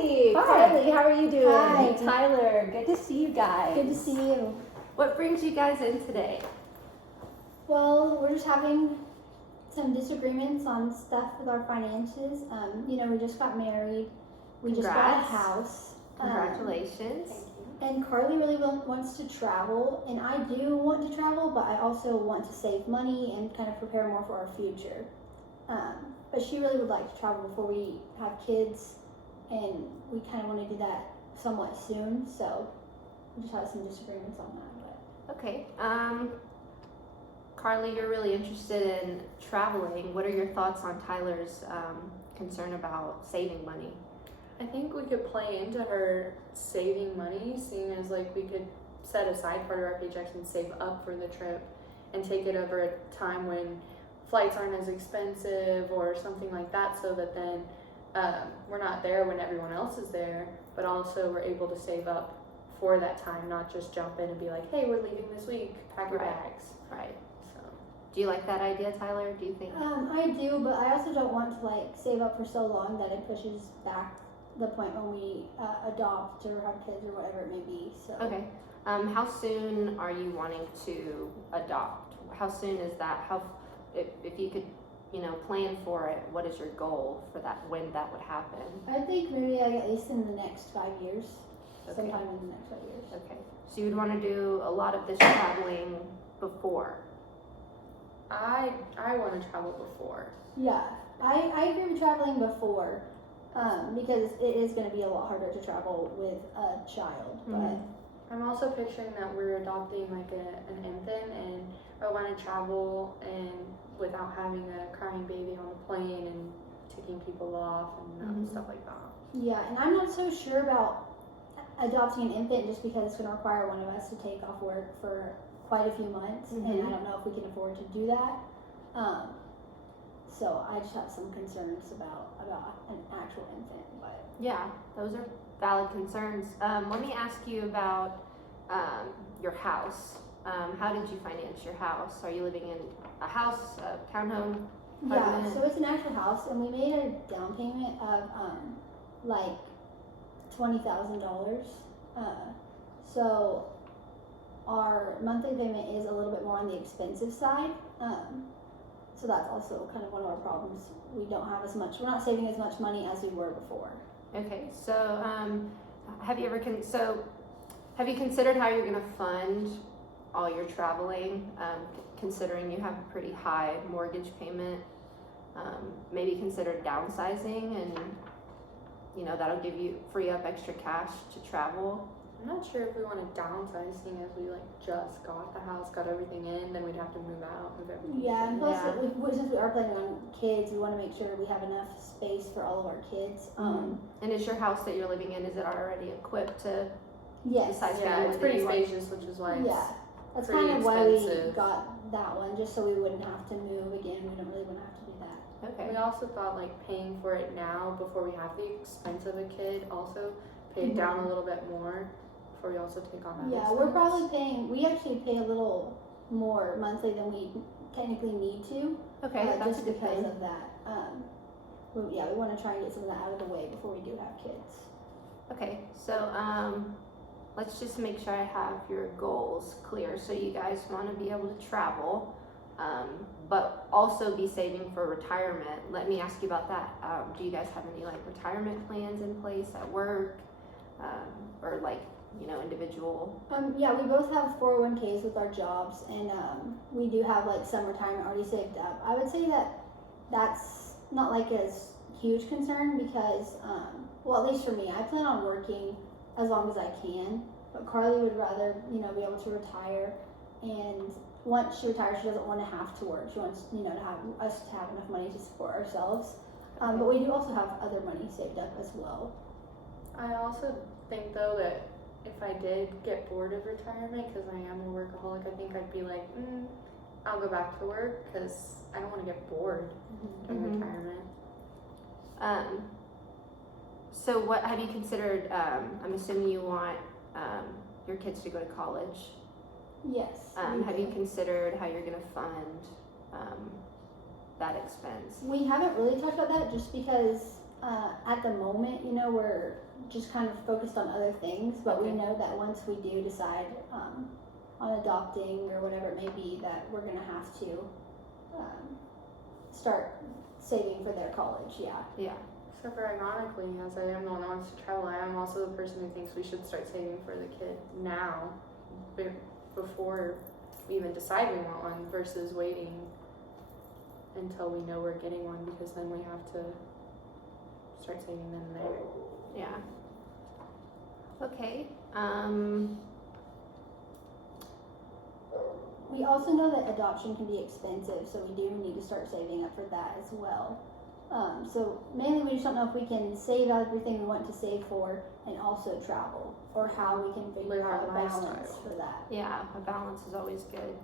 Hi, Hi. Carly, how are you doing? Hi. Tyler, good to see you guys. Good to see you. What brings you guys in today? Well, we're just having some disagreements on stuff with our finances. We just got married. We just bought a Congrats. house. Congratulations. And Carly really wants to travel, and I do want to travel, but I also want to save money and kind of prepare more for our future. But she really would like to travel before we have kids, and we kind of want to do that somewhat soon. So we just have some disagreements on that. Okay. Carly, you're really interested in traveling. What are your thoughts on Tyler's concern about saving money? I think we could play into her saving money, seeing as like we could set aside part of our paychecks and save up for the trip and take it over a time when flights aren't as expensive or something like that, so that then we're not there when everyone else is there, but also we're able to save up for that time, not just jump in and be like, hey, we're leaving this week, pack your bags. Right. So Do you like that idea, Tyler? Do you think? I do, but I also don't want to save up for so long that it pushes back the point when we adopt or have kids or whatever it may be. So Okay. How soon are you wanting to adopt? How soon is that? If you could, plan for it, what is your goal for that, when that would happen? I think maybe at least in the next 5 years. Okay. Sometime in the next 5 years. Okay. So you would want to do a lot of this traveling before. I want to travel before. Yeah, I agree with traveling before, because it is going to be a lot harder to travel with a child. Mhm. I'm also picturing that we're adopting like an infant, and I want to travel and without having a crying baby on the plane and ticking people off and stuff like that. Yeah, and I'm not so sure about adopting an infant just because it's going to require one of us to take off work for quite a few months, and I don't know if we can afford to do that. So I just have some concerns about an actual infant. But Yeah, those are valid concerns. Let me ask you about your house. How did you finance your house? Are you living in a house, a townhome? yeah, Apartment? so it's an actual house, and we made a down payment of like $20,000. So our monthly payment is a little bit more on the expensive side. So that's also kind of one of our problems. We don't have as much. We're not saving as much money as we were before. Okay, so have you considered how you're going to fund all your traveling, considering you have a pretty high mortgage payment? Maybe consider downsizing, and that'll free up extra cash to travel. I'm not sure if we want to downsize, seeing as we just got the house, got everything in, then we'd have to move out, move everything. Yeah, and plus, Yeah. since we are planning on kids, we want to make sure we have enough space for all of our kids. And is your house that you're living in, is it already equipped to Yes. size Yeah, family it's that pretty you want? spacious, which is why it's Yeah, that's pretty kind of why we expensive. got that one, just so we wouldn't have to move again. We don't really want to have to do that. Okay. We also thought paying for it now before we have the expense of a kid, also pay it down a little bit more before we also take on that Yeah, expense. we're probably we actually pay a little more monthly than we technically need to. Okay, that's just a good because thing. of that. We want to try and get some of that out of the way before we do have kids. Okay, so let's just make sure I have your goals clear. So you guys want to be able to travel, but also be saving for retirement. Let me ask you about that. Do you guys have any retirement plans in place at work, or individual? Yeah, we both have 401ks with our jobs, and we do have some retirement already saved up. I would say that that's not as huge concern because, well, at least for me, I plan on working as long as I can. But Carly would rather, be able to retire, and once she retires, she doesn't want to have to work. She wants, to have us to have enough money to support ourselves. But we do also have other money saved up as well. I also think though that if I did get bored of retirement, because I am a workaholic, I think I'd be I'll go back to work because I don't want to get bored during retirement. So what have you considered? I'm assuming you want your kids to go to college. Yes. Have you considered how you're going to fund that expense? We haven't really talked about that just because at the moment, you know, we're just kind of focused on other things, but we Okay. know that once we do decide on adopting or whatever it may be, that we're gonna have to start saving for their college. Yeah. Yeah. Except for ironically, as I am the one that wants to travel, I am also the person who thinks we should start saving for the kid now, before we even decide we want one, versus waiting until we know we're getting one, because then we have to start saving then and there. Yeah. Okay. We also know that adoption can be expensive, so we do need to start saving up for that as well. So mainly we just don't know if we can save everything we want to save for and also travel, or how we can figure Live our out a balance lifestyle. for that. Yeah, a balance is always good.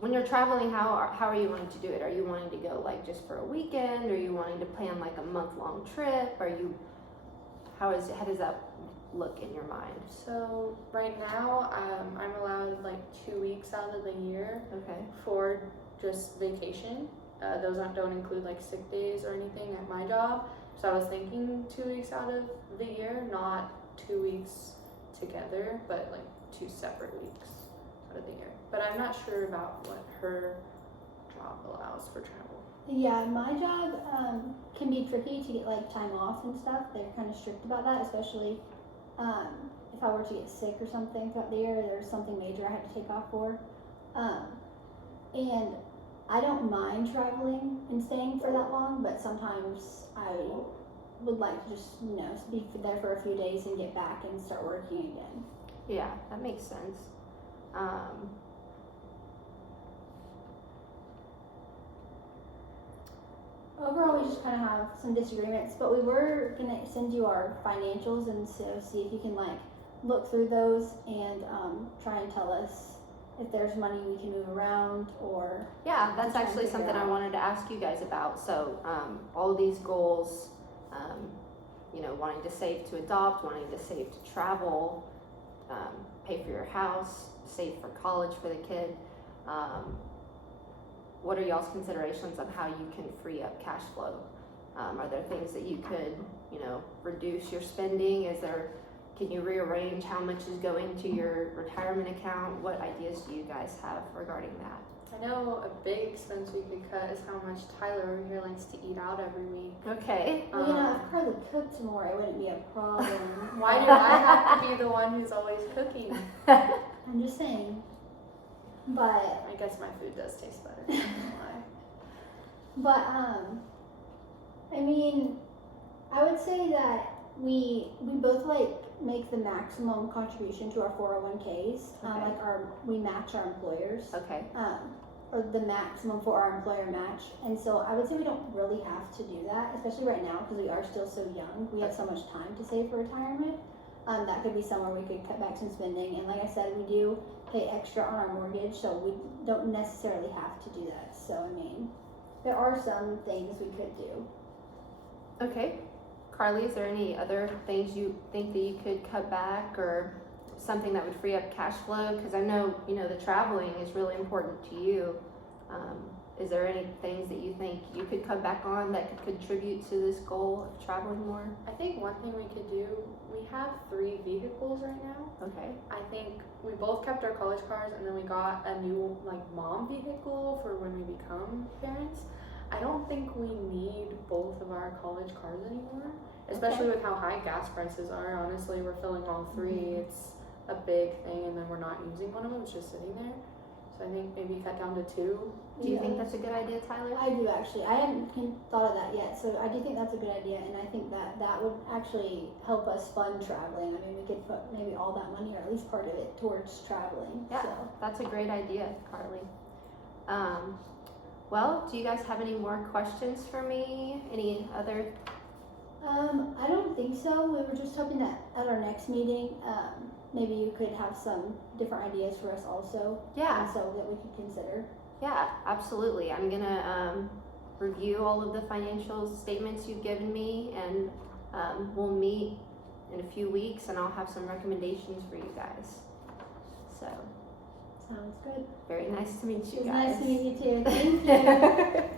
When you're traveling, how are you wanting to do it? Are you wanting to go like just for a weekend? Are you wanting to plan like a month-long trip? How does that look in your mind? So right now, I'm allowed like 2 weeks out of the year Okay. for just vacation. Those don't include like sick days or anything at my job. So I was thinking 2 weeks out of the year, not 2 weeks together, but like 2 separate weeks out of the year. But I'm not sure about what her job allows for travel. Yeah, my job can be tricky to get like time off and stuff. They're kind of strict about that, especially if I were to get sick or something throughout the year. There's something major I had to take off for, and I don't mind traveling and staying for that long, but sometimes I would like to just be there for a few days and get back and start working again. Yeah, that makes sense. Overall, we just kind of have some disagreements, but we were gonna send you our financials and so see if you can like look through those and try and tell us if there's money we can move around or. Yeah, that's trying to actually figure something I out. wanted to ask you guys about. So, all of these goals, wanting to save to adopt, wanting to save to travel, pay for your house, save for college for the kid. What are y'all's considerations on how you can free up cash flow? Are there things that you could, reduce your spending? Can you rearrange how much is going to your retirement account? What ideas do you guys have regarding that? I know a big expense we could cut is how much Tyler over here likes to eat out every week. Okay. Well, if Carly cooked more, it wouldn't be a problem. Why do I have to be the one who's always cooking? I'm just saying. But I guess my food does taste better. I'm not gonna lie. I mean, I would say that we both like make the maximum contribution to our 401ks. Okay. We match our employers. Okay. Or the maximum for our employer match. And so I would say we don't really have to do that, especially right now because we are still so young. We have so much time to save for retirement. That could be somewhere we could cut back some spending. And like I said, we do pay extra on our mortgage, so we don't necessarily have to do that. So, I mean, there are some things we could do. Okay. Carly, is there any other things you think that you could cut back or something that would free up cash flow? Because I know, the traveling is really important to you. Is there any things that you think you could cut back on that could contribute to this goal of traveling more? I think one thing we could do, we have 3 vehicles right now. Okay. I think we both kept our college cars and then we got a new mom vehicle for when we become parents. I don't think we need both of our college cars anymore, especially with how high gas prices are. Honestly, we're filling all 3. Mhm. It's a big thing, and then we're not using one of them. It's just sitting there. So I think maybe cut down to 2. Do you think that's a good idea, Tyler? I do actually. I hadn't thought of that yet, so I do think that's a good idea, and I think that would actually help us fund traveling. I mean, we could put maybe all that money, or at least part of it, towards traveling. Yeah. So. That's a great idea, Carly. Well, do you guys have any more questions for me? Any other? I don't think so. We were just hoping that at our next meeting, maybe you could have some different ideas for us also. Yeah. And so that we could consider. Yeah, absolutely. I'm gonna review all of the financial statements you've given me, and we'll meet in a few weeks, and I'll have some recommendations for you guys. So, Sounds good. very nice to meet It you was guys. nice to meet you too. Thank you.